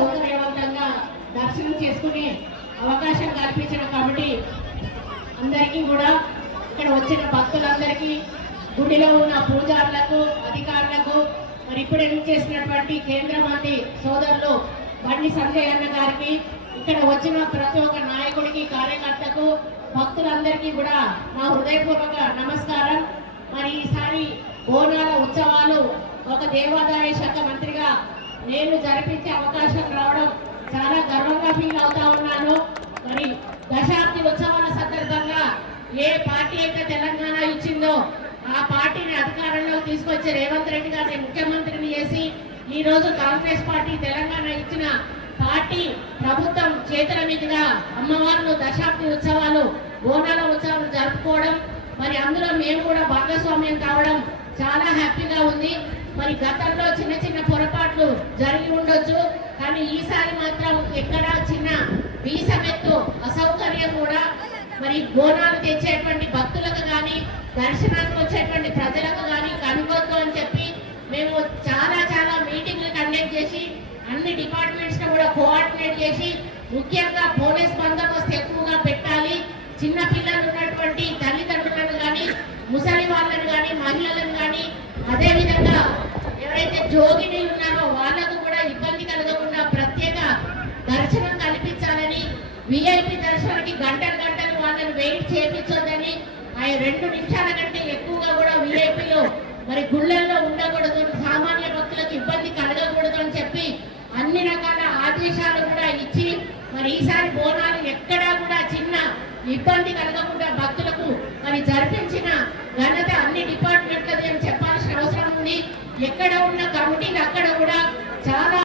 సౌకర్యవంతంగా దర్శనం చేసుకునే అవకాశం కల్పించిన కమిటీ అందరికీ కూడా ఇక్కడ వచ్చిన భక్తులందరికీ గుడిలో ఉన్న పూజారులకు అధికారులకు మరి ఇప్పుడు చేసినటువంటి కేంద్ర మంత్రి సోదరులు బండి సంజయ్ అన్న గారికి ఇక్కడ వచ్చిన ప్రతి ఒక్క నాయకుడికి కార్యకర్తకు భక్తులందరికీ కూడా నా హృదయపూర్వక నమస్కారం. మరి ఈసారి బోనాల ఉత్సవాలు ఒక దేవాదాయ శాఖ మంత్రిగా నేను జరిపించే అవకాశం రావడం చాలా గర్వంగా ఫీల్ అవుతా ఉన్నాను. మరి దశాబ్ది ఉత్సవాల సందర్భంగా ఏ పార్టీ అయితే తెలంగాణ ఇచ్చిందో ఆ పార్టీని అధికారంలో తీసుకొచ్చి రేవంత్ రెడ్డి గారిని ముఖ్యమంత్రిని చేసి ఈ రోజు కాంగ్రెస్ పార్టీ తెలంగాణ ఇచ్చిన పార్టీ ప్రభుత్వం చేతుల మీదుగా అమ్మవార్లు దశాబ్ది ఉత్సవాలు బోనాల ఉత్సవాలు జరుపుకోవడం మరి అందులో మేము కూడా భాగస్వామ్యం కావడం చాలా హ్యాపీగా ఉంది. మరి గతంలో చిన్న చిన్న పొరపాట్లు జరిగి ఉండొచ్చు కానీ ఈసారి మాత్రం ఎక్కడ చిన్న వీసమెత్తు అసౌకర్యం కూడా మరి బోనాలు తెచ్చేటువంటి భక్తులకు కానీ దర్శనానికి వచ్చేటువంటి ప్రజలకు కానీ కనుగొద్దు అని చెప్పి మేము చాలా చాలా మీటింగ్లు కండక్ట్ చేసి అన్ని డిపార్ట్మెంట్స్ కూడా కోఆర్డినేట్ చేసి ముఖ్యంగా పోలీస్ బందోబస్తు ఎక్కువగా పెట్టాలి. చిన్న పిల్లలు ఉన్నటువంటి తల్లిదండ్రులను కానీ ముసలి వాళ్ళని కానీ మహిళలు జోగిని ఉన్నారో వాళ్ళకు కూడా ఇబ్బంది కలగకుండా ప్రత్యేక దర్శనం కల్పించాలని విఐపి దర్శనానికి గంటలు గంటలు వాళ్ళని వెయిట్ చేయించొద్దని ఆ రెండు నిమిషాల కంటే ఎక్కువగా కూడా విఐపిలో మరి గుళ్ళల్లో ఉండకూడదు సామాన్య భక్తులకు ఇబ్బంది కలగకూడదు అని చెప్పి అన్ని రకాల ఆదేశాలు కూడా ఇచ్చి మరి ఈసారి బోనాలు ఎక్కడా కూడా చిన్న ఇబ్బంది కలగకుండా భక్తులకు మరి జరిపించిన ఘనత అన్ని డిపార్ట్మెంట్లది అని ఎక్కడ ఉన్న కమిటీలు అక్కడ కూడా చాలా